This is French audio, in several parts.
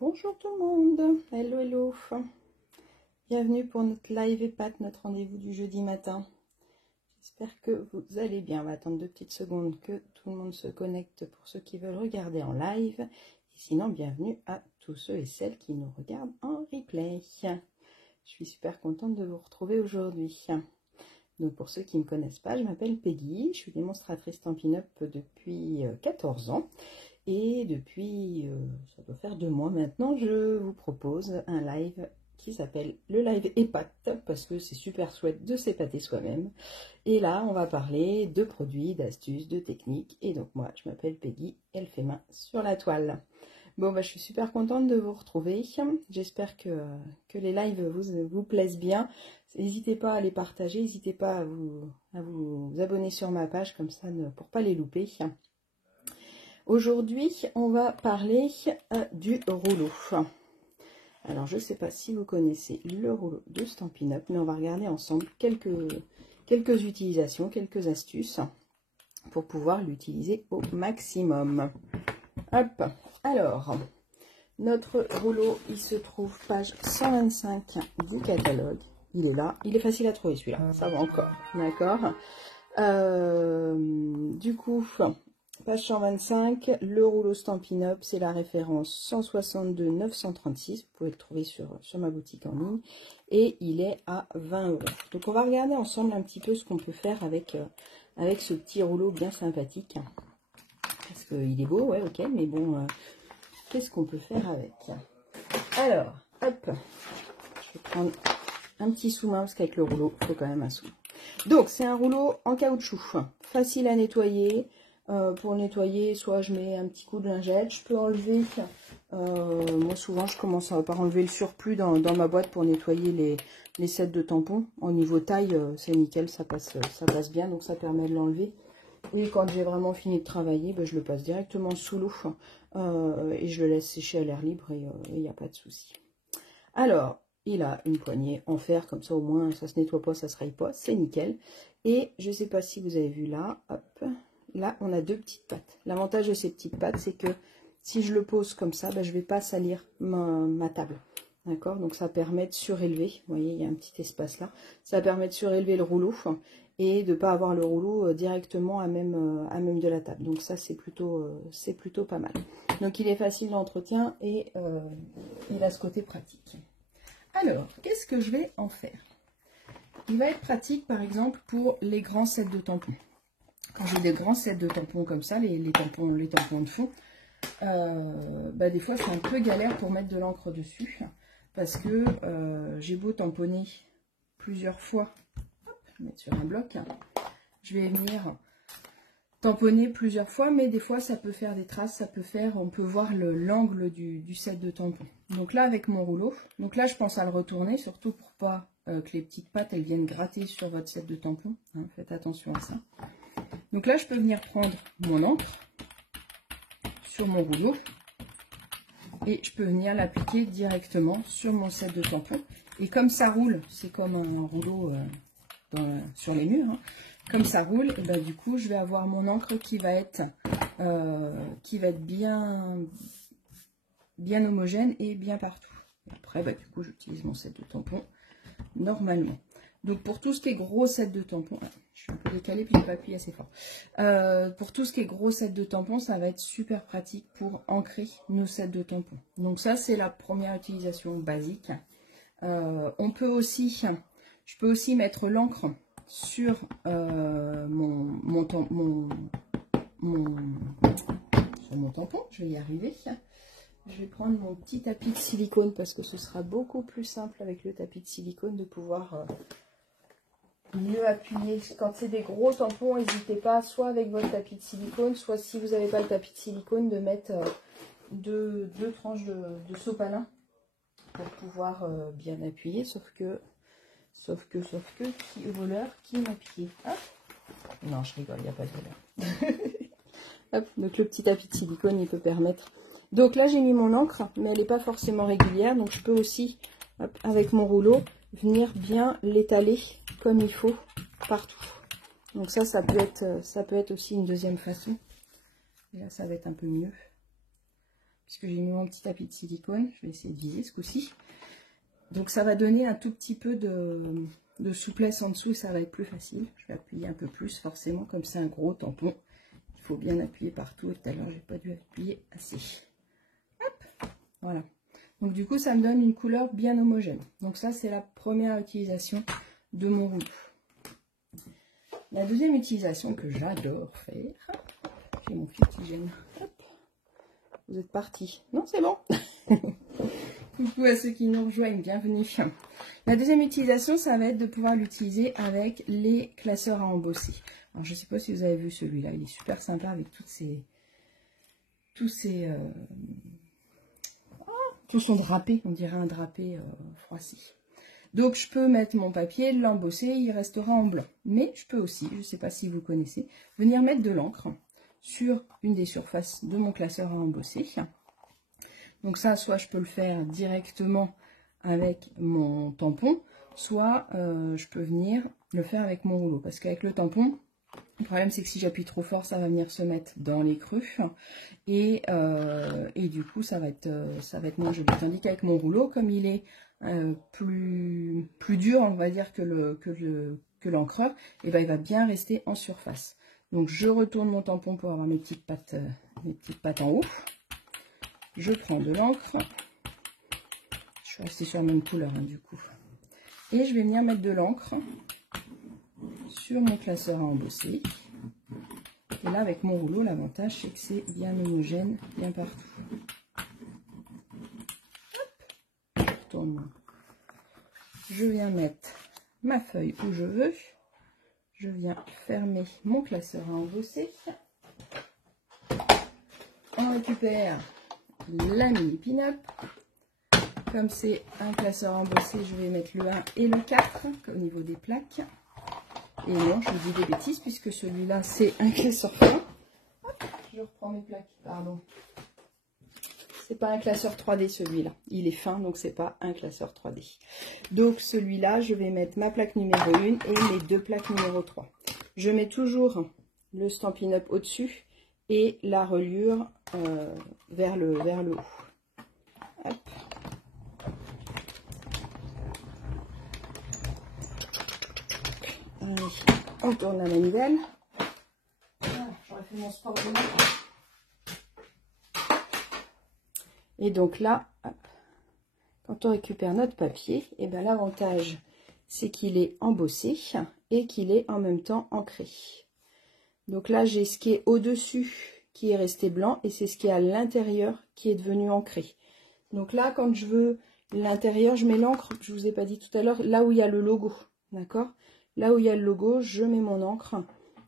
Bonjour tout le monde, hello hello, bienvenue pour notre live EPAT, notre rendez-vous du jeudi matin. J'espère que vous allez bien. On va attendre 2 petites secondes que tout le monde se connecte pour ceux qui veulent regarder en live. Et sinon, bienvenue à tous ceux et celles qui nous regardent en replay. Je suis super contente de vous retrouver aujourd'hui. Donc pour ceux qui ne me connaissent pas, je m'appelle Peggy, je suis démonstratrice Stampin' Up depuis 14 ans. Et depuis, ça doit faire 2 mois maintenant, je vous propose un live qui s'appelle le live EPAT, parce que c'est super chouette de s'épater soi-même. Et là, on va parler de produits, d'astuces, de techniques. Et donc moi, je m'appelle Peggy, elle fait main sur la toile. Bon, bah, je suis super contente de vous retrouver. J'espère que les lives vous plaisent bien. N'hésitez pas à les partager, n'hésitez pas à vous abonner sur ma page, comme ça, pour pas les louper. Aujourd'hui, on va parler du rouleau. Alors, je ne sais pas si vous connaissez le rouleau de Stampin' Up, mais on va regarder ensemble quelques utilisations, quelques astuces pour pouvoir l'utiliser au maximum. Hop, alors, notre rouleau, il se trouve page 125 du catalogue. Il est là, il est facile à trouver celui-là, ça va encore, d'accord. Du coup, page 125, le rouleau Stampin' Up, c'est la référence 162 936. Vous pouvez le trouver sur ma boutique en ligne. Et il est à 20 €. Donc on va regarder ensemble un petit peu ce qu'on peut faire avec ce petit rouleau bien sympathique. Parce qu'il est beau, ouais, ok, mais bon, qu'est-ce qu'on peut faire avec? Alors, hop, je vais prendre un petit sous-main, parce qu'avec le rouleau, il faut quand même un sous. Donc, c'est un rouleau en caoutchouc, facile à nettoyer. Pour nettoyer, soit je mets un petit coup de lingette, je peux enlever, moi souvent je commence par enlever le surplus dans ma boîte pour nettoyer les sets de tampons. Au niveau taille, c'est nickel, ça passe bien, donc ça permet de l'enlever. Et quand j'ai vraiment fini de travailler, ben, je le passe directement sous l'eau et je le laisse sécher à l'air libre et il n'y a pas de souci. Alors, il a une poignée en fer, comme ça au moins ça se nettoie pas, ça se raye pas, c'est nickel. Et je ne sais pas si vous avez vu là, hop, là on a 2 petites pattes. L'avantage de ces petites pattes, c'est que si je le pose comme ça, ben, je ne vais pas salir ma table. D'accord? Donc ça permet de surélever, vous voyez, il y a un petit espace là. Ça permet de surélever le rouleau et de ne pas avoir le rouleau directement à même de la table. Donc ça, c'est plutôt pas mal. Donc il est facile d'entretien et il a ce côté pratique. Alors, qu'est-ce que je vais en faire? Il va être pratique, par exemple, pour les grands sets de tampons. Quand j'ai des grands sets de tampons comme ça, les tampons de fond, bah, des fois, c'est un peu galère pour mettre de l'encre dessus. Parce que j'ai beau tamponner plusieurs fois, hop, je vais mettre sur un bloc, je vais venir tamponner plusieurs fois, mais des fois ça peut faire des traces, on peut voir l'angle du set de tampon. Donc là avec mon rouleau, donc là je pense à le retourner, surtout pour pas que les petites pattes elles viennent gratter sur votre set de tampon, hein, faites attention à ça. Donc là je peux venir prendre mon encre sur mon rouleau et je peux venir l'appliquer directement sur mon set de tampons. Et comme ça roule, c'est comme un rouleau sur les murs, hein. Comme ça roule, et ben, du coup, je vais avoir mon encre qui va être bien homogène et bien partout. Et après, bah, du coup, j'utilise mon set de tampons normalement. Donc, pour tout ce qui est gros set de tampons, je suis un peu décalée puis je n'ai pas appuyé assez fort. Pour tout ce qui est gros set de tampons, ça va être super pratique pour ancrer nos sets de tampons. Donc, ça, c'est la première utilisation basique. Je peux aussi mettre l'encre sur mon tampon, je vais y arriver. Je vais prendre mon petit tapis de silicone parce que ce sera beaucoup plus simple avec le tapis de silicone de pouvoir mieux appuyer. Quand c'est des gros tampons, n'hésitez pas, soit avec votre tapis de silicone, soit si vous n'avez pas le tapis de silicone, de mettre deux tranches de sopalin pour pouvoir bien appuyer, sauf que qui voleur qui m'a piqué. Non, je rigole, il n'y a pas de voleur. Hop, donc le petit tapis de silicone, il peut permettre. Donc là, j'ai mis mon encre, mais elle n'est pas forcément régulière, donc je peux aussi, hop, avec mon rouleau, venir bien l'étaler comme il faut partout. Donc ça peut être aussi une deuxième façon. Et là, ça va être un peu mieux. puisque j'ai mis mon petit tapis de silicone. Je vais essayer de viser ce coup-ci. Donc ça va donner un tout petit peu de souplesse en dessous et ça va être plus facile. Je vais appuyer un peu plus, forcément, comme c'est un gros tampon. Il faut bien appuyer partout et tout à l'heure, j'ai pas dû appuyer assez. Hop, voilà. Donc du coup, ça me donne une couleur bien homogène. Donc ça, c'est la première utilisation de mon rouleau. La deuxième utilisation que j'adore faire, j'ai mon fil qui gêne. Hop. Vous êtes partis. Non, c'est bon. Coucou à ceux qui nous rejoignent, bienvenue. La deuxième utilisation, ça va être de pouvoir l'utiliser avec les classeurs à embosser. Alors, je ne sais pas si vous avez vu celui-là, il est super sympa avec tout son drapé, on dirait un drapé froissi. Donc, je peux mettre mon papier, l'embosser, il restera en blanc. Mais je peux aussi, je ne sais pas si vous connaissez, venir mettre de l'encre sur une des surfaces de mon classeur à embosser. Donc ça, soit je peux le faire directement avec mon tampon, soit je peux venir le faire avec mon rouleau. Parce qu'avec le tampon, le problème c'est que si j'appuie trop fort, ça va venir se mettre dans les creux. Et du coup, ça va être moins joli. Tandis qu'avec mon rouleau, comme il est plus dur, on va dire, que l'encreur, et ben, il va bien rester en surface. Donc je retourne mon tampon pour avoir mes petites pattes en haut. Je prends de l'encre, je suis restée sur la même couleur hein, du coup, et je vais venir mettre de l'encre sur mon classeur à embosser. Et là avec mon rouleau, l'avantage c'est que c'est bien homogène, bien partout. Hop, je retourne. Je viens mettre ma feuille où je veux, je viens fermer mon classeur à embosser, on récupère la mini pin-up. Comme c'est un classeur embossé, je vais mettre le 1 et le 4 au niveau des plaques. Et non, je vous dis des bêtises puisque celui-là c'est un classeur fin. Hop, je reprends mes plaques, pardon. C'est pas un classeur 3D celui-là. Il est fin donc c'est pas un classeur 3D. Donc celui-là, je vais mettre ma plaque numéro 1 et mes deux plaques numéro 3. Je mets toujours le Stampin' Up au-dessus et la reliure vers le haut. Hop. Allez, on tourne la manivelle. Ah, j'aurais fait mon sport de main. Et donc là, hop, quand on récupère notre papier, et bien l'avantage c'est qu'il est embossé et qu'il est en même temps ancré. Donc là j'ai ce qui est au-dessus qui est resté blanc et c'est ce qui est à l'intérieur qui est devenu ancré. Donc là quand je veux l'intérieur, je mets l'encre, je vous ai pas dit tout à l'heure, là où il y a le logo, d'accord? Là où il y a le logo, je mets mon encre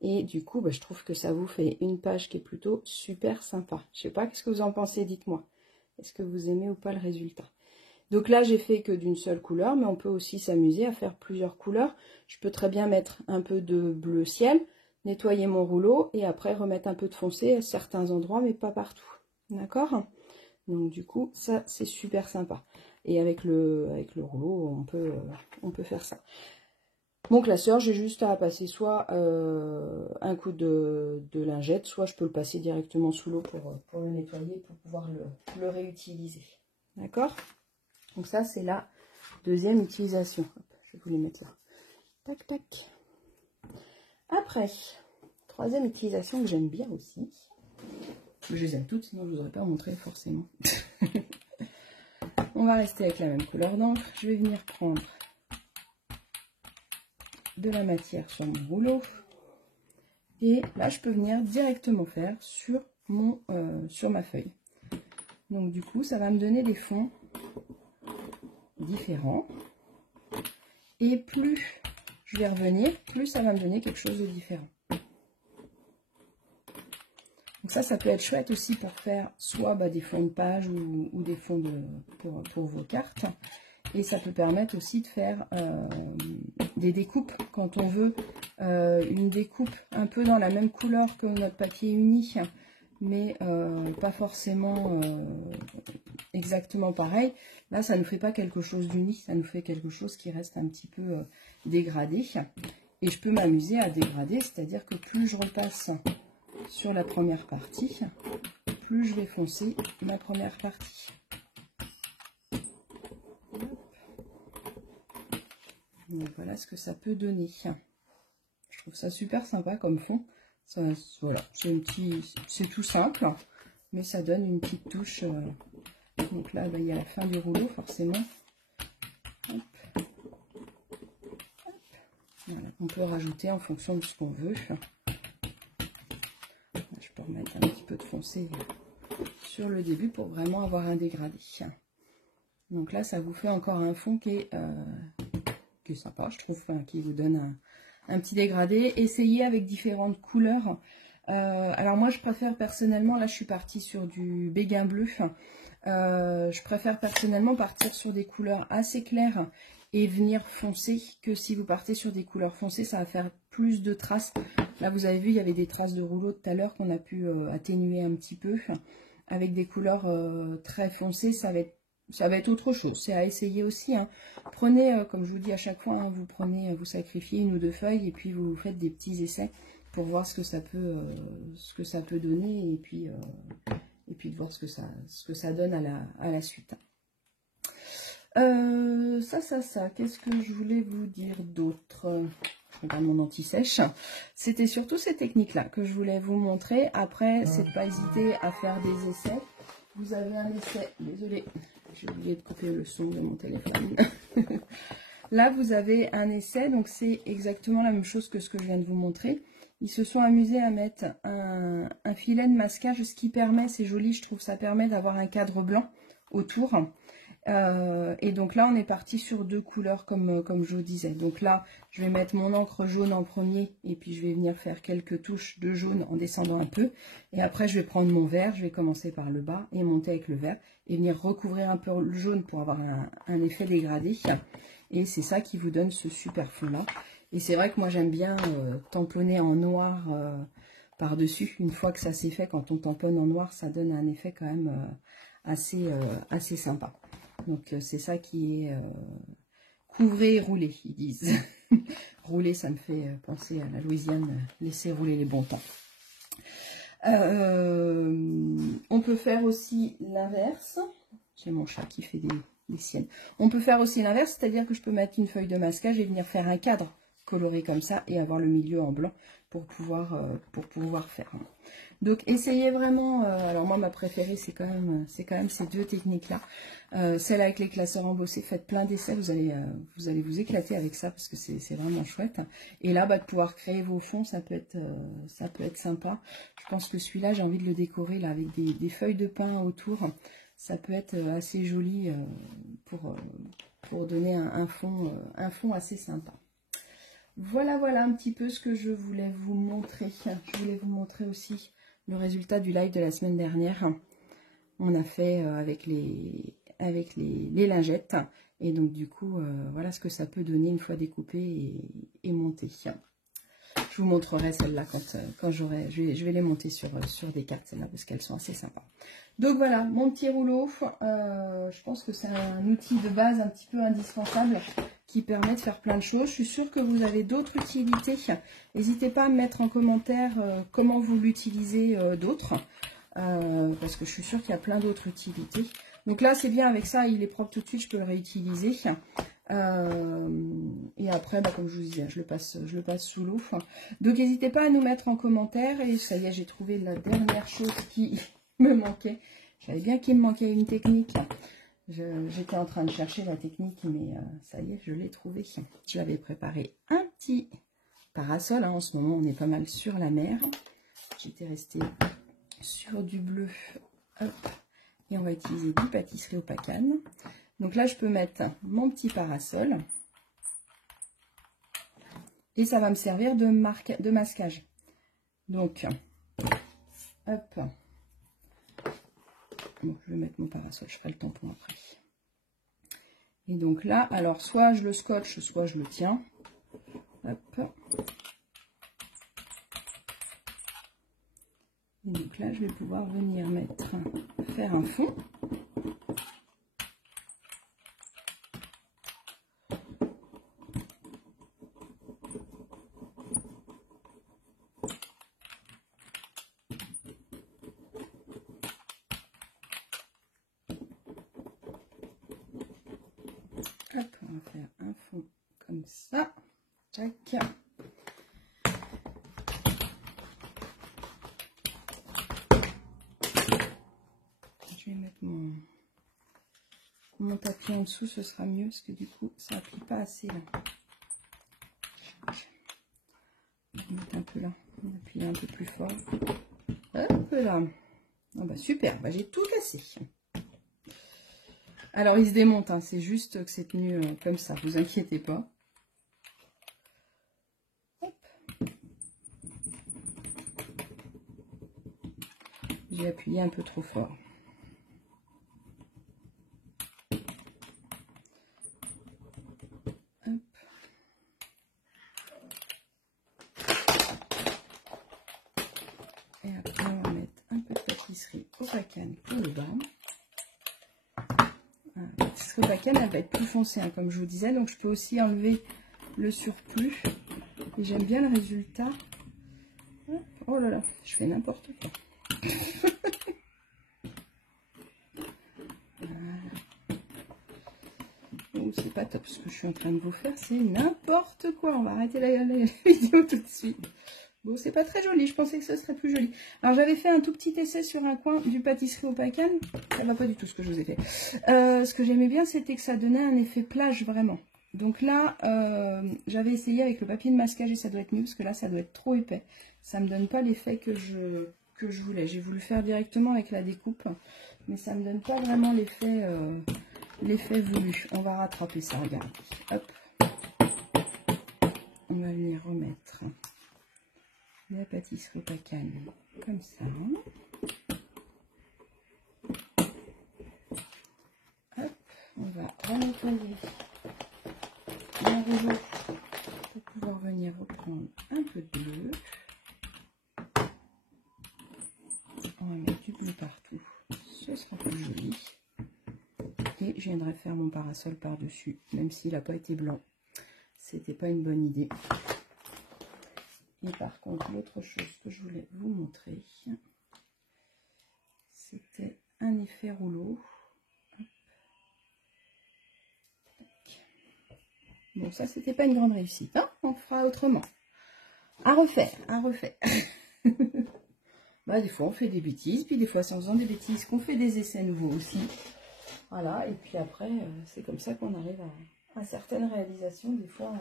et du coup je trouve que ça vous fait une page qui est plutôt super sympa. Je sais pas, qu'est-ce que vous en pensez, dites-moi. Est-ce que vous aimez ou pas le résultat? Donc là, j'ai fait que d'une seule couleur, mais on peut aussi s'amuser à faire plusieurs couleurs. Je peux très bien mettre un peu de bleu ciel, nettoyer mon rouleau et après remettre un peu de foncé à certains endroits, mais pas partout. D'accord? Donc du coup, ça, c'est super sympa. Et avec le rouleau, on peut faire ça. Mon classeur, j'ai juste à passer soit un coup de lingette, soit je peux le passer directement sous l'eau pour le nettoyer, pour pouvoir le réutiliser. D'accord? Donc ça, c'est la deuxième utilisation. Hop, je vais vous les mettre là. Tac, tac. Après, troisième utilisation que j'aime bien aussi. Je les aime toutes, sinon je ne vous aurais pas montré forcément. On va rester avec la même couleur d'encre. Je vais venir prendre de la matière sur mon rouleau. Et là, je peux venir directement faire sur ma feuille. Donc du coup, ça va me donner des fonds différents. Et plus je vais revenir, plus ça va me donner quelque chose de différent. Donc ça peut être chouette aussi pour faire soit des fonds de page ou des fonds pour vos cartes. Et ça peut permettre aussi de faire des découpes quand on veut une découpe un peu dans la même couleur que notre papier uni, mais pas forcément exactement pareil. Là, ça ne nous fait pas quelque chose d'uni, ça nous fait quelque chose qui reste un petit peu dégradé. Et je peux m'amuser à dégrader, c'est-à-dire que plus je repasse sur la première partie, plus je vais foncer ma première partie. Donc voilà ce que ça peut donner. Je trouve ça super sympa comme fond. Ça, voilà, c'est tout simple, mais ça donne une petite touche. Donc là, il y a la fin du rouleau forcément. Hop. Hop. Voilà, on peut rajouter en fonction de ce qu'on veut. Je peux remettre un petit peu de foncé sur le début pour vraiment avoir un dégradé. Donc là, ça vous fait encore un fond qui est sympa, je trouve, hein, qui vous donne un petit dégradé. Essayez avec différentes couleurs. Alors moi, je préfère personnellement, là je suis partie sur du béguin bleu. Je préfère personnellement partir sur des couleurs assez claires et venir foncer, que si vous partez sur des couleurs foncées, ça va faire plus de traces. Là, vous avez vu, il y avait des traces de rouleau tout à l'heure qu'on a pu atténuer un petit peu. Avec des couleurs très foncées, ça va être autre chose. C'est à essayer aussi. Hein. Prenez, comme je vous dis à chaque fois, hein, vous sacrifiez 1 ou 2 feuilles et puis vous faites des petits essais pour voir ce que ça peut donner et puis de voir ce que ça donne à la suite. Ça. Qu'est-ce que je voulais vous dire d'autre? Je regarde mon anti-sèche. C'était surtout ces techniques-là que je voulais vous montrer. Après, c'est de ne pas hésiter à faire des essais. Vous avez un essai. Désolée, j'ai oublié de couper le son de mon téléphone. Là, vous avez un essai. Donc, c'est exactement la même chose que ce que je viens de vous montrer. Ils se sont amusés à mettre un filet de masquage, ce qui permet, c'est joli, je trouve, ça permet d'avoir un cadre blanc autour. Et donc là, on est parti sur 2 couleurs comme je vous disais. Donc là, je vais mettre mon encre jaune en premier et puis je vais venir faire quelques touches de jaune en descendant un peu. Et après, je vais prendre mon vert, je vais commencer par le bas et monter avec le vert et venir recouvrir un peu le jaune pour avoir un effet dégradé. Et c'est ça qui vous donne ce super fond là. Et c'est vrai que moi, j'aime bien tamponner en noir par-dessus. Une fois que ça s'est fait, quand on tamponne en noir, ça donne un effet quand même assez sympa. Donc c'est ça qui est couvrez et roulez, ils disent. Rouler, ça me fait penser à la Louisiane, laisser rouler les bons temps. On peut faire aussi l'inverse. J'ai mon chat qui fait des siennes. On peut faire aussi l'inverse, c'est-à-dire que je peux mettre une feuille de masquage et venir faire un cadre coloré comme ça et avoir le milieu en blanc pour pouvoir faire. Donc essayez vraiment, alors moi ma préférée c'est quand même ces 2 techniques là. Celle avec les classeurs embossés, faites plein d'essais, vous allez vous éclater avec ça parce que c'est vraiment chouette. Et là de pouvoir créer vos fonds, ça peut être sympa. Je pense que celui-là j'ai envie de le décorer là avec des feuilles de pin autour. Ça peut être assez joli pour donner un fond assez sympa. Voilà un petit peu ce que je voulais vous montrer. Je voulais vous montrer aussi le résultat du live de la semaine dernière. On a fait avec les lingettes. Et donc du coup, voilà ce que ça peut donner une fois découpé et monté. Je vous montrerai celles-là quand j'aurai. Je vais les monter sur des cartes, celles-là, parce qu'elles sont assez sympas. Donc voilà, mon petit rouleau. Je pense que c'est un outil de base un petit peu indispensable qui permet de faire plein de choses. Je suis sûre que vous avez d'autres utilités. N'hésitez pas à me mettre en commentaire comment vous l'utilisez d'autres. Parce que je suis sûre qu'il y a plein d'autres utilités. Donc là, c'est bien avec ça, il est propre tout de suite, je peux le réutiliser. Et après, comme je vous disais, je le passe sous l'eau. Donc n'hésitez pas à nous mettre en commentaire. Et ça y est, j'ai trouvé la dernière chose qui me manquait. Je savais bien qu'il me manquait une technique. J'étais en train de chercher la technique, mais ça y est, je l'ai trouvée. Je l'avais préparé un petit parasol. En ce moment, on est pas mal sur la mer. J'étais restée sur du bleu. Hop. Et on va utiliser du pâtisserie au pacane. Donc là, je peux mettre mon petit parasol. Et ça va me servir de masquage. Donc, hop. Bon, je vais mettre mon parasol, je ferai le tampon après. Et donc là, alors soit je le scotche, soit je le tiens. Hop. Et donc là, je vais pouvoir venir faire un fond. faire un fond comme ça. Tac. Je vais mettre mon tapis en dessous, ce sera mieux parce que du coup ça appuie pas assez là. Je vais mettre un peu là, on appuie un peu plus fort. Hop là. Oh bah super, bah j'ai tout cassé. Alors il se démonte, hein, c'est juste que c'est tenu comme ça, vous inquiétez pas. Hop. J'ai appuyé un peu trop fort. Hop. Et après on va mettre un peu de pâtisserie au bacon pour le bas. La pâtisserie au bacon, elle va être plus foncée, hein, comme je vous disais, donc je peux aussi enlever le surplus. Et j'aime bien le résultat. Oh là là, je fais n'importe quoi. Voilà. Oh, c'est pas top ce que je suis en train de vous faire, c'est n'importe quoi. On va arrêter la vidéo tout de suite. Bon, c'est pas très joli, je pensais que ce serait plus joli. Alors, j'avais fait un tout petit essai sur un coin du pâtisserie au bacon. Ça va pas du tout ce que je vous ai fait. Ce que j'aimais bien, c'était que ça donnait un effet plage, vraiment. Donc là, j'avais essayé avec le papier de masquage et ça doit être mieux, parce que là, ça doit être trop épais. Ça me donne pas l'effet que je voulais. J'ai voulu faire directement avec la découpe, mais ça me donne pas vraiment l'effet voulu. On va rattraper ça, regardez. Hop. On va venir remettre la pâtisserie au bacon comme ça. Hop, on va renettoyer le rouleau pour pouvoir venir reprendre un peu de bleu. On va mettre du bleu partout, ce sera plus joli. Et je viendrai faire mon parasol par-dessus, même s'il n'a pas été blanc. C'était pas une bonne idée. Et par contre, l'autre chose que je voulais vous montrer, c'était un effet rouleau. Bon, ça, c'était pas une grande réussite. Hein, on fera autrement. À refaire, à refaire. Bah, des fois, on fait des bêtises, puis des fois, c'est en faisant des bêtises qu'on fait des essais nouveaux aussi. Voilà, et puis après, c'est comme ça qu'on arrive à certaines réalisations, des fois...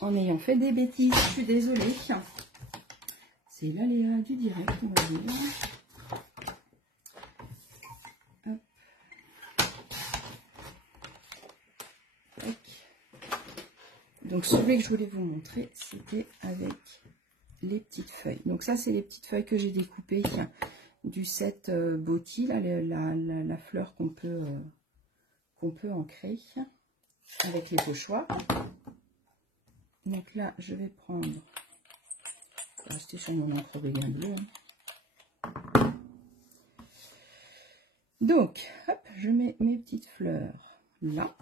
en ayant fait des bêtises, je suis désolée. C'est l'aléa du direct, on va dire. Hop. Donc celui que je voulais vous montrer, c'était avec les petites feuilles. Donc ça, c'est les petites feuilles que j'ai découpées du set Botti, là, la fleur qu'on peut ancrer avec les pochoirs. Donc là, je vais prendre, je vais rester sur mon encre béguin bleu. Hein. Donc, hop, je mets mes petites fleurs là.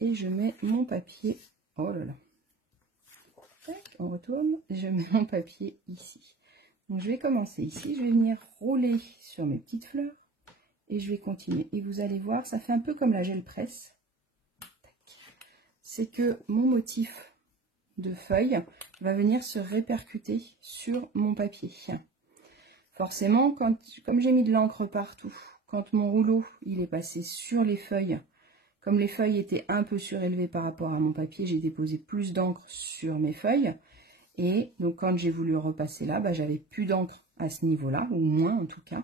Et je mets mon papier, oh là là. Tac, on retourne, je mets mon papier ici. Donc je vais commencer ici, je vais venir rouler sur mes petites fleurs. Et je vais continuer. Et vous allez voir, ça fait un peu comme la gel presse. C'est que mon motif de feuille va venir se répercuter sur mon papier. Forcément, comme j'ai mis de l'encre partout, quand mon rouleau il est passé sur les feuilles, comme les feuilles étaient un peu surélevées par rapport à mon papier, j'ai déposé plus d'encre sur mes feuilles. Et donc quand j'ai voulu repasser là, bah, j'avais plus d'encre à ce niveau-là, ou moins en tout cas.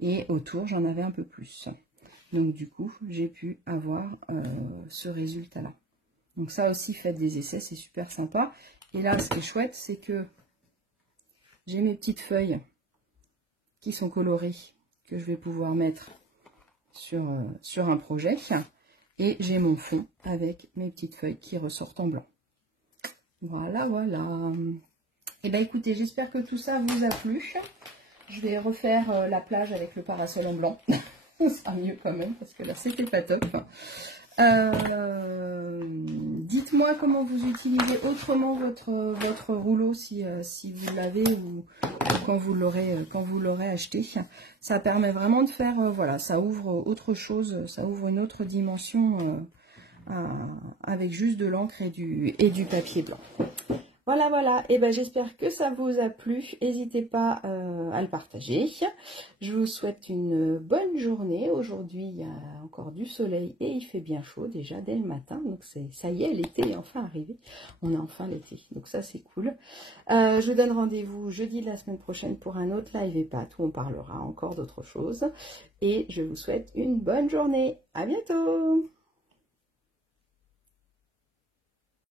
Et autour, j'en avais un peu plus. Donc du coup, j'ai pu avoir ce résultat-là. Donc ça aussi, faites des essais, c'est super sympa. Et là, ce qui est chouette, c'est que j'ai mes petites feuilles qui sont colorées, que je vais pouvoir mettre sur un projet. Et j'ai mon fond avec mes petites feuilles qui ressortent en blanc. Voilà, voilà. Et bien écoutez, j'espère que tout ça vous a plu. Je vais refaire la plage avec le parasol en blanc. Ça sera mieux quand même, parce que là, c'était pas top. Dites-moi comment vous utilisez autrement votre rouleau si vous l'avez ou quand vous l'aurez acheté. Ça permet vraiment de faire, voilà, ça ouvre autre chose, ça ouvre une autre dimension avec juste de l'encre et du papier blanc. Voilà, voilà. Et ben j'espère que ça vous a plu. N'hésitez pas à le partager. Je vous souhaite une bonne journée. Aujourd'hui, il y a encore du soleil et il fait bien chaud déjà dès le matin. Donc ça y est, l'été est enfin arrivé. On a enfin l'été. Donc ça, c'est cool. Je vous donne rendez-vous jeudi de la semaine prochaine pour un autre live et pâte où on parlera encore d'autres choses. Et je vous souhaite une bonne journée. À bientôt!